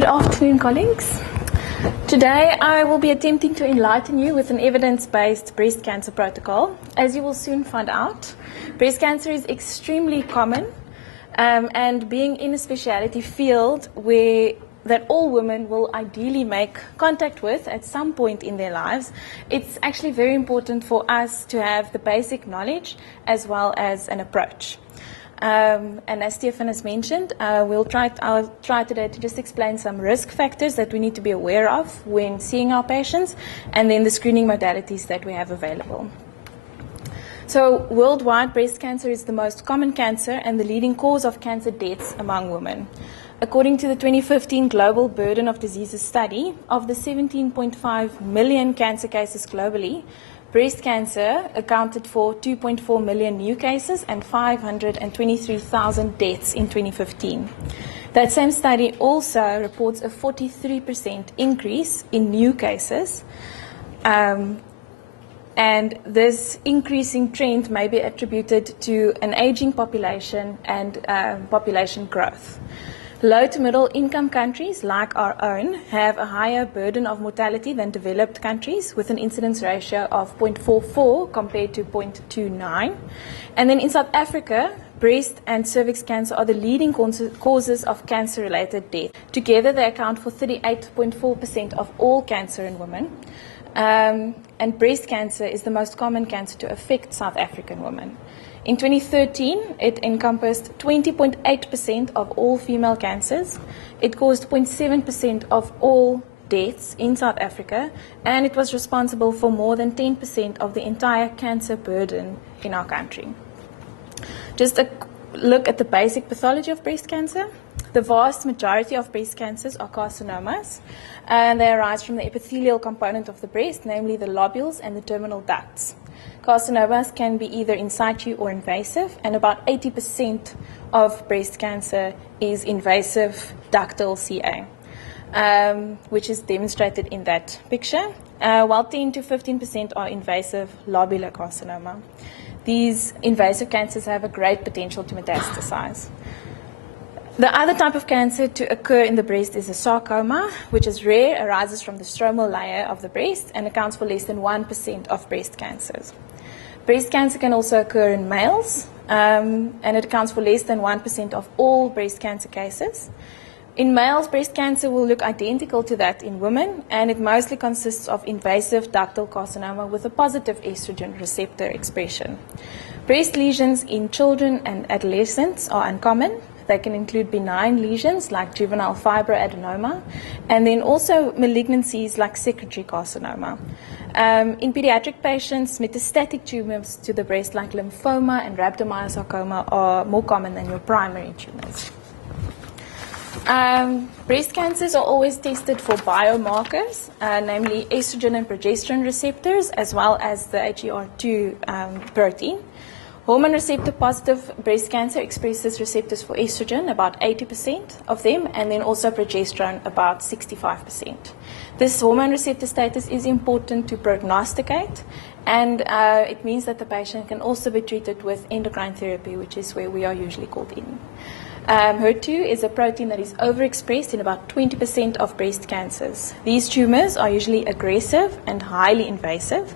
Good afternoon, colleagues. Today I will be attempting to enlighten you with an evidence-based breast cancer protocol. As you will soon find out, breast cancer is extremely common, and being in a specialty field where that all women will ideally make contact with at some point in their lives, it's actually very important for us to have the basic knowledge as well as an approach. And as Stefan has mentioned, I'll try today to just explain some risk factors that we need to be aware of when seeing our patients, and then the screening modalities that we have available. So worldwide, breast cancer is the most common cancer and the leading cause of cancer deaths among women. According to the 2015 Global Burden of Diseases study, of the 17.5 million cancer cases globally, breast cancer accounted for 2.4 million new cases and 523,000 deaths in 2015. That same study also reports a 43% increase in new cases, and this increasing trend may be attributed to an aging population and population growth. Low to middle income countries like our own have a higher burden of mortality than developed countries, with an incidence ratio of 0.44 compared to 0.29. And then in South Africa, breast and cervix cancer are the leading causes of cancer-related death. Together they account for 38.4% of all cancer in women. And breast cancer is the most common cancer to affect South African women. In 2013, it encompassed 20.8% of all female cancers. It caused 0.7% of all deaths in South Africa, and it was responsible for more than 10% of the entire cancer burden in our country. Just a look at the basic pathology of breast cancer. The vast majority of breast cancers are carcinomas, and they arise from the epithelial component of the breast, namely the lobules and the terminal ducts. Carcinomas can be either in situ or invasive, and about 80% of breast cancer is invasive ductal CA, which is demonstrated in that picture, while 10 to 15% are invasive lobular carcinoma. These invasive cancers have a great potential to metastasize. The other type of cancer to occur in the breast is a sarcoma, which is rare, arises from the stromal layer of the breast, and accounts for less than 1% of breast cancers. Breast cancer can also occur in males, and it accounts for less than 1% of all breast cancer cases. In males, breast cancer will look identical to that in women, and it mostly consists of invasive ductal carcinoma with a positive estrogen receptor expression. Breast lesions in children and adolescents are uncommon. They can include benign lesions like juvenile fibroadenoma, and then also malignancies like secretory carcinoma. In pediatric patients, metastatic tumors to the breast like lymphoma and rhabdomyosarcoma are more common than your primary tumors. Breast cancers are always tested for biomarkers, namely estrogen and progesterone receptors, as well as the HER2 protein. Hormone receptor positive breast cancer expresses receptors for estrogen, about 80% of them, and then also progesterone, about 65%. This hormone receptor status is important to prognosticate, and it means that the patient can also be treated with endocrine therapy, which is where we are usually called in. HER2 is a protein that is overexpressed in about 20% of breast cancers. These tumors are usually aggressive and highly invasive,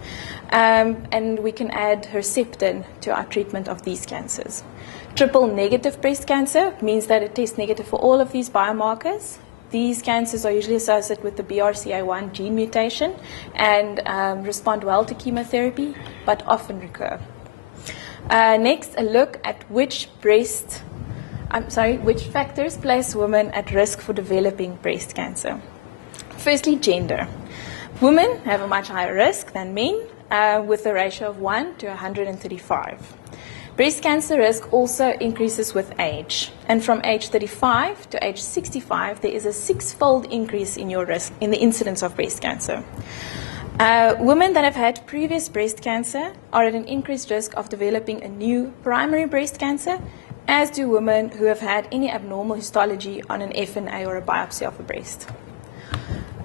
and we can add Herceptin to our treatment of these cancers. Triple negative breast cancer means that it tests negative for all of these biomarkers. These cancers are usually associated with the BRCA1 gene mutation and respond well to chemotherapy, but often recur. Next, a look at which factors place women at risk for developing breast cancer. Firstly, gender. Women have a much higher risk than men, with a ratio of 1 to 135. Breast cancer risk also increases with age, and from age 35 to age 65, there is a 6-fold increase in your risk in the incidence of breast cancer. Women that have had previous breast cancer are at an increased risk of developing a new primary breast cancer, as do women who have had any abnormal histology on an FNA or a biopsy of the breast.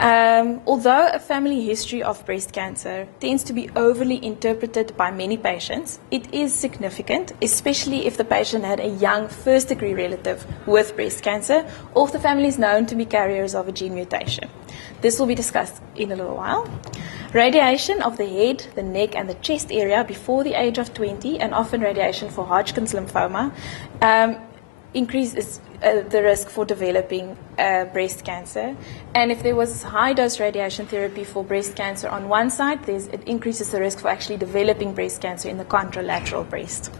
Although a family history of breast cancer tends to be overly interpreted by many patients, it is significant, especially if the patient had a young first-degree relative with breast cancer, or if the family is known to be carriers of a gene mutation. This will be discussed in a little while. Radiation of the head, the neck, and the chest area before the age of 20, and often radiation for Hodgkin's lymphoma, increases the risk for developing breast cancer. And if there was high-dose radiation therapy for breast cancer on one side, it increases the risk for actually developing breast cancer in the contralateral breast.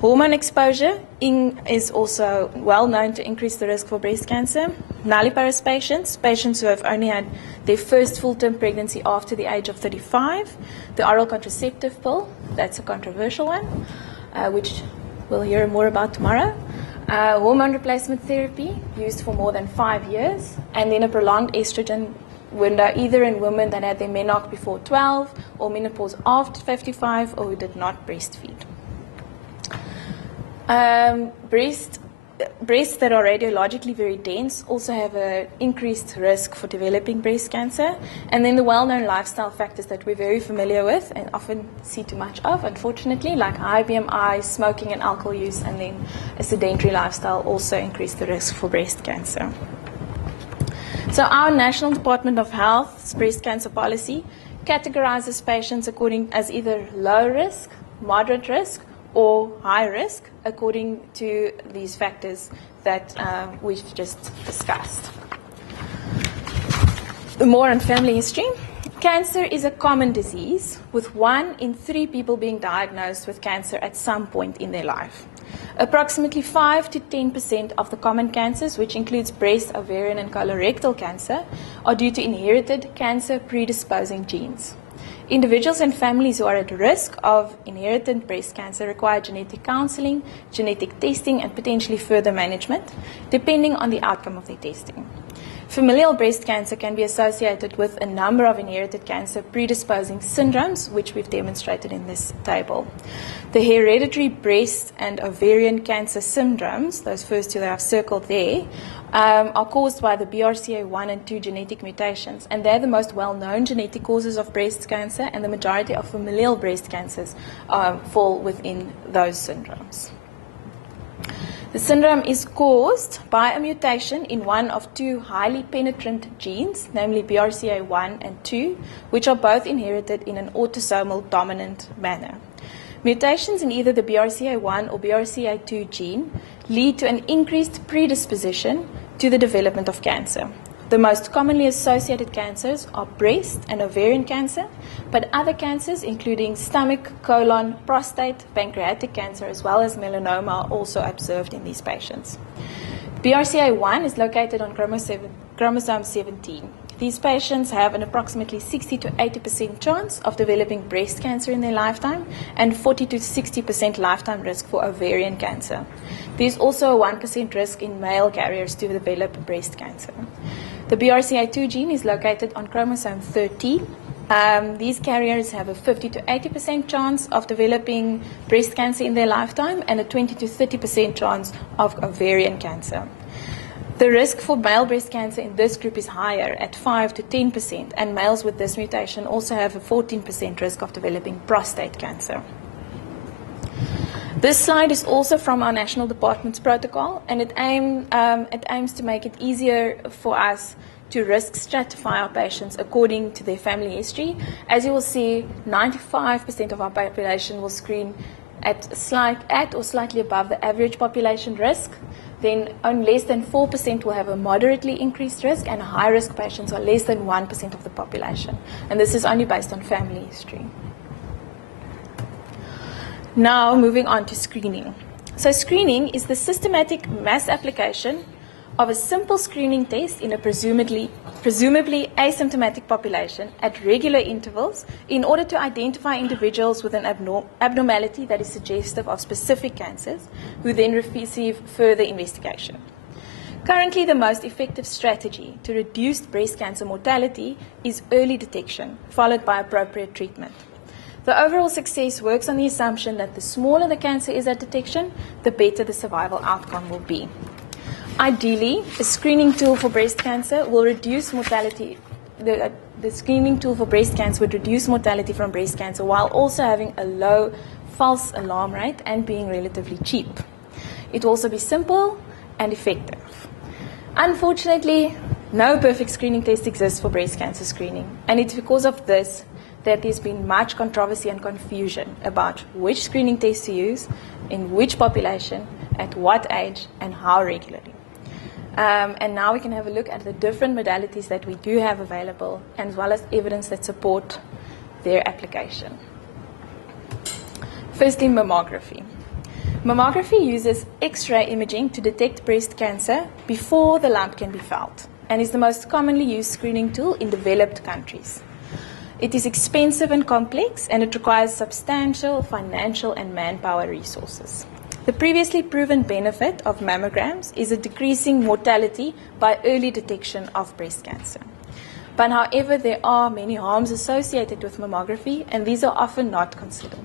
Hormone exposure is also well known to increase the risk for breast cancer. Nulliparous patients who have only had their first full-term pregnancy after the age of 35. The oral contraceptive pill, that's a controversial one, which we'll hear more about tomorrow. Hormone replacement therapy used for more than 5 years, and then a prolonged estrogen window either in women that had their menarche before 12 or menopause after 55 or who did not breastfeed. Breasts that are radiologically very dense also have an increased risk for developing breast cancer. And then the well-known lifestyle factors that we're very familiar with and often see too much of, unfortunately, like high BMI, smoking and alcohol use, and then a sedentary lifestyle also increase the risk for breast cancer. So our National Department of Health's breast cancer policy categorizes patients as either low risk, moderate risk, or high risk, according to these factors that we've just discussed. More on family history. Cancer is a common disease, with 1 in 3 people being diagnosed with cancer at some point in their life. Approximately 5 to 10% of the common cancers, which includes breast, ovarian, and colorectal cancer, are due to inherited cancer predisposing genes. Individuals and families who are at risk of inherited breast cancer require genetic counseling, genetic testing, and potentially further management, depending on the outcome of their testing. Familial breast cancer can be associated with a number of inherited cancer predisposing syndromes, which we've demonstrated in this table. The hereditary breast and ovarian cancer syndromes, those first two that I've circled there, are caused by the BRCA1 and 2 genetic mutations, and they're the most well-known genetic causes of breast cancer, and the majority of familial breast cancers fall within those syndromes. The syndrome is caused by a mutation in one of 2 highly penetrant genes, namely BRCA1 and 2, which are both inherited in an autosomal dominant manner. Mutations in either the BRCA1 or BRCA2 gene lead to an increased predisposition to the development of cancer. The most commonly associated cancers are breast and ovarian cancer, but other cancers, including stomach, colon, prostate, pancreatic cancer, as well as melanoma, are also observed in these patients. BRCA1 is located on chromosome 17. These patients have an approximately 60 to 80% chance of developing breast cancer in their lifetime and 40 to 60% lifetime risk for ovarian cancer. There's also a 1% risk in male carriers to develop breast cancer. The BRCA2 gene is located on chromosome 13. These carriers have a 50 to 80% chance of developing breast cancer in their lifetime and a 20 to 30% chance of ovarian cancer. The risk for male breast cancer in this group is higher at 5 to 10%, and males with this mutation also have a 14% risk of developing prostate cancer. This slide is also from our National Department's protocol, and it aims to make it easier for us to risk stratify our patients according to their family history. As you will see, 95% of our population will screen at or slightly above the average population risk. Then only less than 4% will have a moderately increased risk, and high-risk patients are less than 1% of the population. And this is only based on family history. Now, moving on to screening. So screening is the systematic mass application of a simple screening test in a presumably asymptomatic population at regular intervals in order to identify individuals with an abnormality that is suggestive of specific cancers, who then receive further investigation. Currently, the most effective strategy to reduce breast cancer mortality is early detection, followed by appropriate treatment. The overall success works on the assumption that the smaller the cancer is at detection, the better the survival outcome will be. Ideally, a screening tool for breast cancer will reduce mortality the screening tool for breast cancer would reduce mortality from breast cancer while also having a low false alarm rate and being relatively cheap. It will also be simple and effective. Unfortunately, no perfect screening test exists for breast cancer screening, and it's because of this that there's been much controversy and confusion about which screening test to use, in which population, at what age, and how regularly. And now we can have a look at the different modalities that we do have available, as well as evidence that support their application. Firstly, mammography. Mammography uses X-ray imaging to detect breast cancer before the lump can be felt, and is the most commonly used screening tool in developed countries. It is expensive and complex, and it requires substantial financial and manpower resources. The previously proven benefit of mammograms is a decreasing mortality by early detection of breast cancer. But however, there are many harms associated with mammography, and these are often not considered.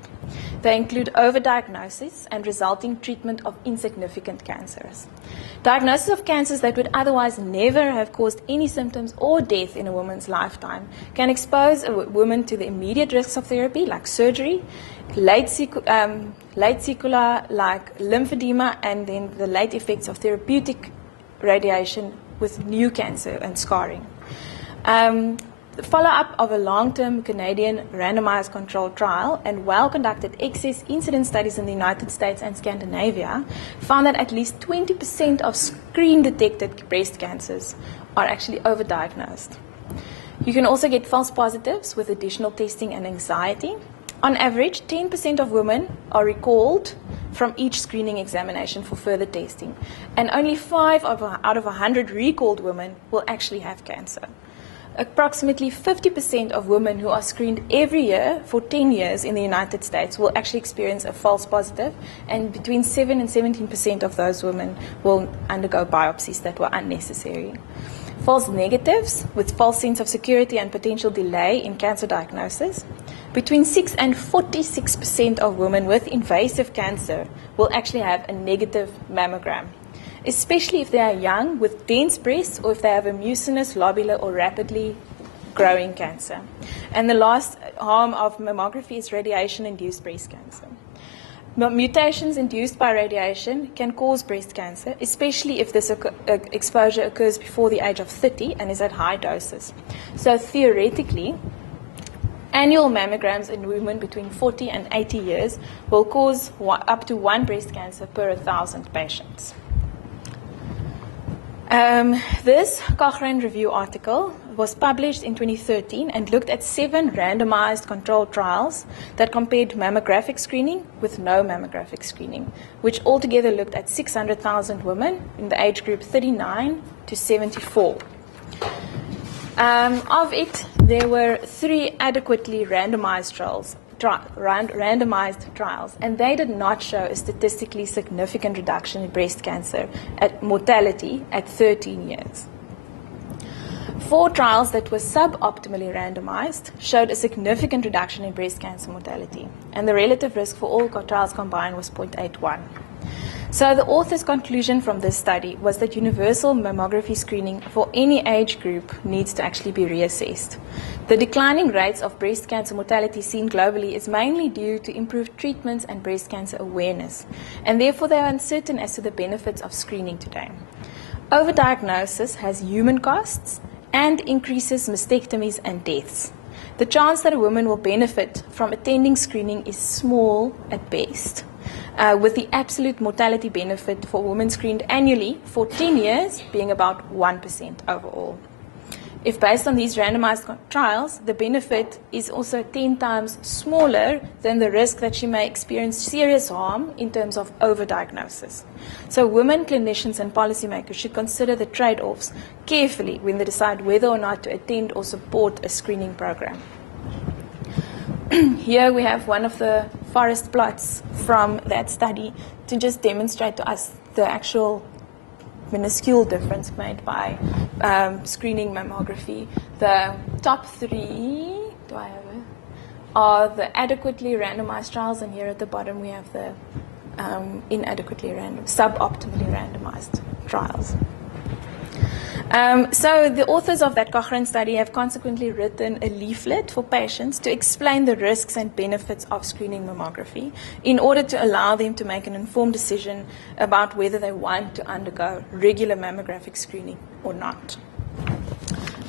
They include overdiagnosis and resulting treatment of insignificant cancers. Diagnosis of cancers that would otherwise never have caused any symptoms or death in a woman's lifetime can expose a woman to the immediate risks of therapy like surgery, late sequela like lymphedema, and then the late effects of therapeutic radiation with new cancer and scarring. The follow-up of a long-term Canadian randomized controlled trial and well-conducted excess incidence studies in the United States and Scandinavia found that at least 20% of screen-detected breast cancers are actually overdiagnosed. You can also get false positives with additional testing and anxiety. On average, 10% of women are recalled from each screening examination for further testing, and only 5 out of 100 recalled women will actually have cancer. Approximately 50% of women who are screened every year for 10 years in the United States will actually experience a false positive, and between 7 and 17% of those women will undergo biopsies that were unnecessary. False negatives with false sense of security and potential delay in cancer diagnosis. Between 6 and 46% of women with invasive cancer will actually have a negative mammogram, especially if they are young with dense breasts or if they have a mucinous, lobular, or rapidly growing cancer. And the last harm of mammography is radiation-induced breast cancer. Mutations induced by radiation can cause breast cancer, especially if this exposure occurs before the age of 30 and is at high doses. So theoretically, annual mammograms in women between 40 and 80 years will cause up to 1 breast cancer per 1,000 patients. This Cochrane Review article was published in 2013 and looked at 7 randomized controlled trials that compared mammographic screening with no mammographic screening, which altogether looked at 600,000 women in the age group 39 to 74. Of it, there were 3 adequately randomized trials, and they did not show a statistically significant reduction in breast cancer mortality at 13 years. 4 trials that were suboptimally randomized showed a significant reduction in breast cancer mortality, and the relative risk for all trials combined was 0.81. So the author's conclusion from this study was that universal mammography screening for any age group needs to actually be reassessed. The declining rates of breast cancer mortality seen globally is mainly due to improved treatments and breast cancer awareness, and therefore they are uncertain as to the benefits of screening today. Overdiagnosis has human costs and increases mastectomies and deaths. The chance that a woman will benefit from attending screening is small at best, with the absolute mortality benefit for women screened annually for 10 years being about 1% overall. If based on these randomized trials, the benefit is also 10 times smaller than the risk that she may experience serious harm in terms of overdiagnosis. So women, clinicians, and policymakers should consider the trade-offs carefully when they decide whether or not to attend or support a screening program. Here we have one of the forest plots from that study to just demonstrate to us the actual minuscule difference made by screening mammography. The top 3, are the adequately randomized trials, and here at the bottom we have the suboptimally randomized trials. So the authors of that Cochrane study have consequently written a leaflet for patients to explain the risks and benefits of screening mammography in order to allow them to make an informed decision about whether they want to undergo regular mammographic screening or not.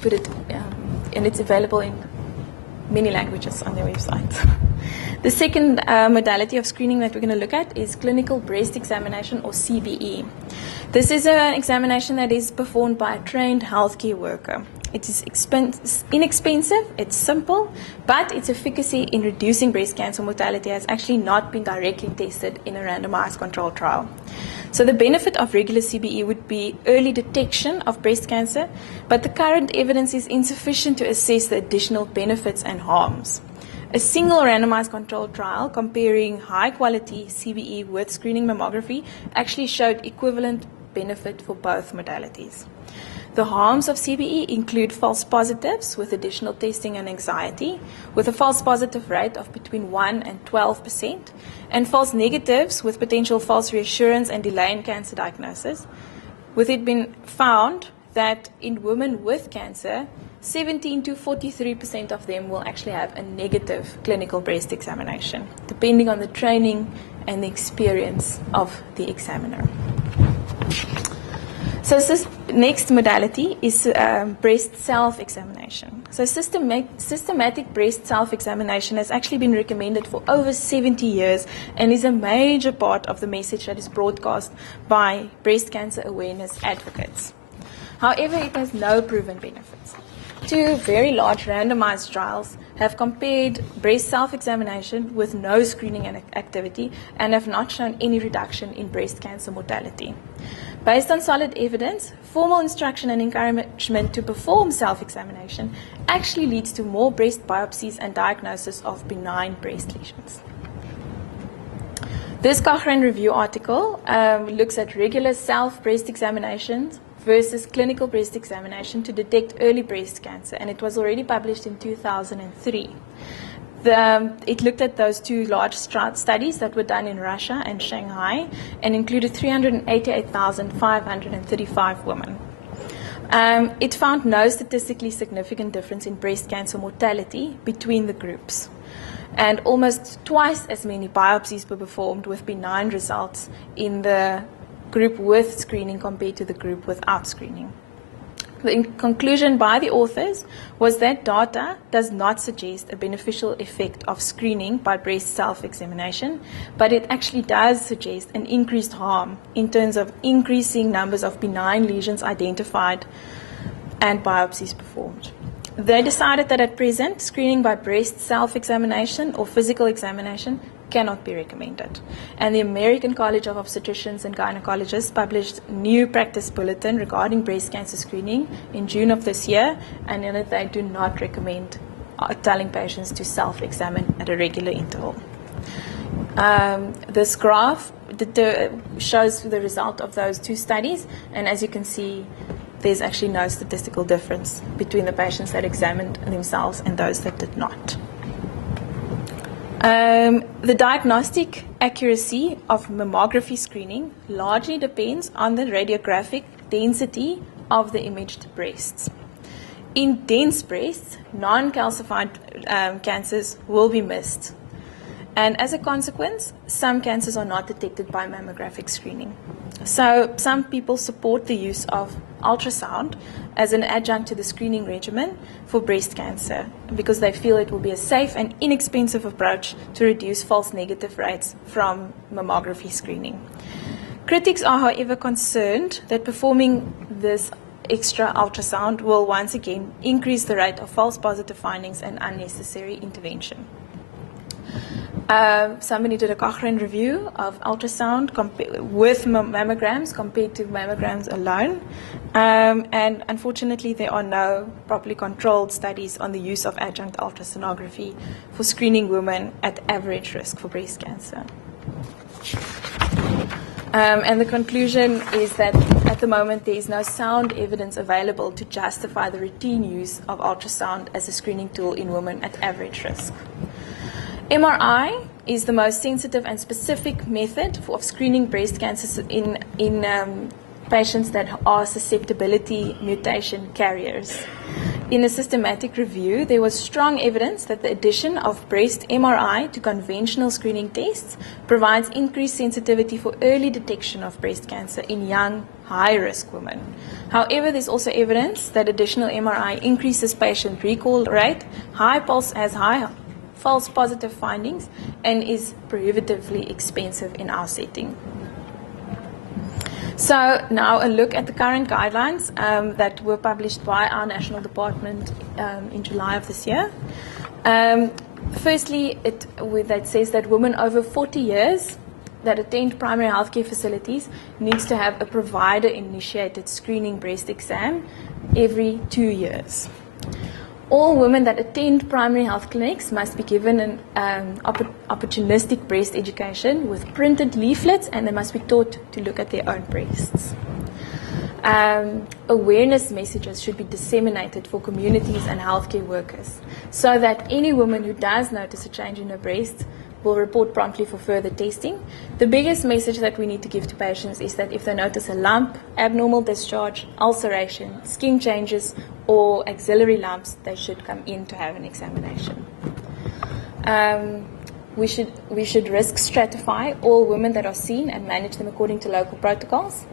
And it's available in many languages on their website. The second modality of screening that we're going to look at is clinical breast examination, or CBE. This is an examination that is performed by a trained healthcare worker. It is inexpensive, it's simple, but its efficacy in reducing breast cancer mortality has actually not been directly tested in a randomized controlled trial. So the benefit of regular CBE would be early detection of breast cancer, but the current evidence is insufficient to assess the additional benefits and harms. A single randomized controlled trial comparing high-quality CBE with screening mammography actually showed equivalent benefit for both modalities. The harms of CBE include false positives with additional testing and anxiety, with a false positive rate of between 1 and 12%, and false negatives with potential false reassurance and delay in cancer diagnosis, with it being found that in women with cancer, 17 to 43% of them will actually have a negative clinical breast examination, depending on the training and the experience of the examiner. So this next modality is breast self-examination. So systematic breast self-examination has actually been recommended for over 70 years and is a major part of the message that is broadcast by breast cancer awareness advocates. However, it has no proven benefits. Two very large randomized trials have compared breast self-examination with no screening activity and have not shown any reduction in breast cancer mortality. Based on solid evidence, formal instruction and encouragement to perform self-examination actually leads to more breast biopsies and diagnosis of benign breast lesions. This Cochrane Review article looks at regular self-breast examinations versus clinical breast examination to detect early breast cancer, and it was already published in 2003. It looked at those two large studies that were done in Russia and Shanghai and included 388,535 women. It found no statistically significant difference in breast cancer mortality between the groups, and almost twice as many biopsies were performed with benign results in the group with screening compared to the group without screening. The conclusion by the authors was that data does not suggest a beneficial effect of screening by breast self-examination, but it actually does suggest an increased harm in terms of increasing numbers of benign lesions identified and biopsies performed. They decided that at present, screening by breast self-examination or physical examination cannot be recommended. And the American College of Obstetricians and Gynecologists published a new practice bulletin regarding breast cancer screening in June of this year, and in it they do not recommend telling patients to self-examine at a regular interval. This graph shows the result of those two studies, and as you can see, there's actually no statistical difference between the patients that examined themselves and those that did not. The diagnostic accuracy of mammography screening largely depends on the radiographic density of the imaged breasts. In dense breasts, non-calcified cancers will be missed. And as a consequence, some cancers are not detected by mammographic screening. So some people support the use of ultrasound as an adjunct to the screening regimen for breast cancer because they feel it will be a safe and inexpensive approach to reduce false negative rates from mammography screening. Critics are, however, concerned that performing this extra ultrasound will once again increase the rate of false positive findings and unnecessary intervention. Somebody did a Cochrane review of ultrasound with mammograms compared to mammograms alone. And unfortunately, there are no properly controlled studies on the use of adjunct ultrasonography for screening women at average risk for breast cancer. And the conclusion is that at the moment there is no sound evidence available to justify the routine use of ultrasound as a screening tool in women at average risk. MRI is the most sensitive and specific method of screening breast cancers in patients that are susceptibility mutation carriers. In a systematic review, there was strong evidence that the addition of breast MRI to conventional screening tests provides increased sensitivity for early detection of breast cancer in young, high-risk women. However, there's also evidence that additional MRI increases patient recall rate, has high false positive findings, and is prohibitively expensive in our setting. So now a look at the current guidelines that were published by our national department in July of this year. Firstly, that says that women over 40 years that attend primary healthcare facilities needs to have a provider-initiated screening breast exam every 2 years. All women that attend primary health clinics must be given an opportunistic breast education with printed leaflets, and they must be taught to look at their own breasts. Awareness messages should be disseminated for communities and healthcare workers so that any woman who does notice a change in her breast will report promptly for further testing. The biggest message that we need to give to patients is that if they notice a lump, abnormal discharge, ulceration, skin changes, or axillary lumps, they should come in to have an examination. We should risk stratify all women that are seen and manage them according to local protocols.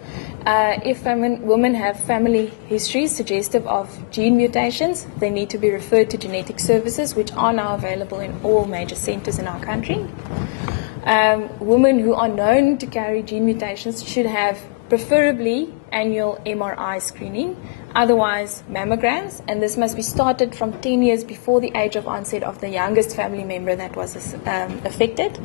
If women have family histories suggestive of gene mutations, they need to be referred to genetic services, which are now available in all major centers in our country. Women who are known to carry gene mutations should have preferably annual MRI screening, otherwise mammograms, and this must be started from 10 years before the age of onset of the youngest family member that was affected.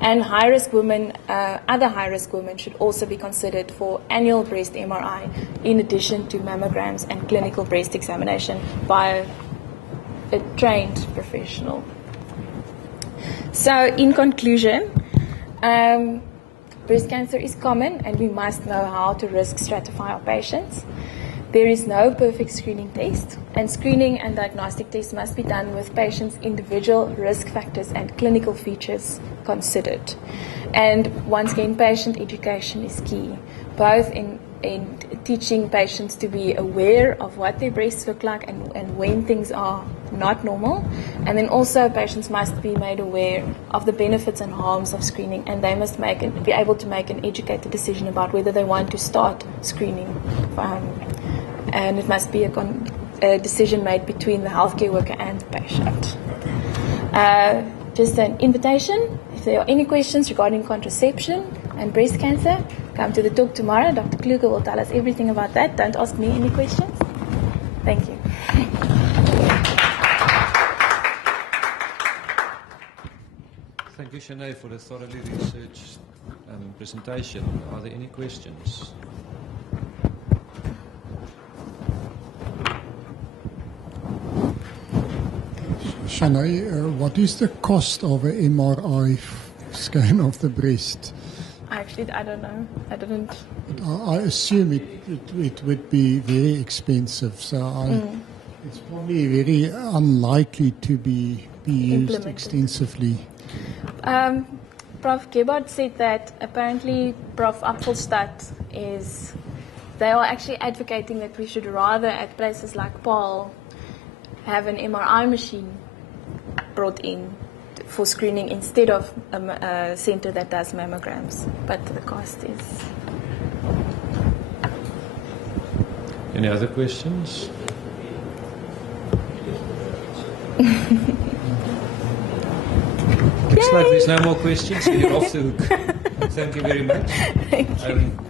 And high-risk women, other high-risk women should also be considered for annual breast MRI in addition to mammograms and clinical breast examination by a trained professional. So in conclusion, breast cancer is common and we must know how to risk stratify our patients. There is no perfect screening test, and screening and diagnostic tests must be done with patients' individual risk factors and clinical features considered. And once again, patient education is key, both in teaching patients to be aware of what their breasts look like and when things are not normal, and then also patients must be made aware of the benefits and harms of screening, and they must be able to make an educated decision about whether they want to start screening. And it must be a decision made between the healthcare worker and the patient. Just an invitation, if there are any questions regarding contraception and breast cancer, come to the talk tomorrow. Dr. Kluger will tell us everything about that. Don't ask me any questions. Thank you. Thank you, Shanae, for the thoroughly researched presentation. Are there any questions? Shanae, what is the cost of an MRI scan of the breast? Actually, I don't know. I didn't. I assume it would be very expensive, so it's probably very unlikely to be used extensively. Prof. Gebhardt said that apparently Prof. Apfelstadt they are actually advocating that we should rather at places like Paul have an MRI machine brought in for screening instead of a center that does mammograms, but the cost is. Any other questions? Looks like there's no more questions, so you're off the hook. Thank you very much. Thank you.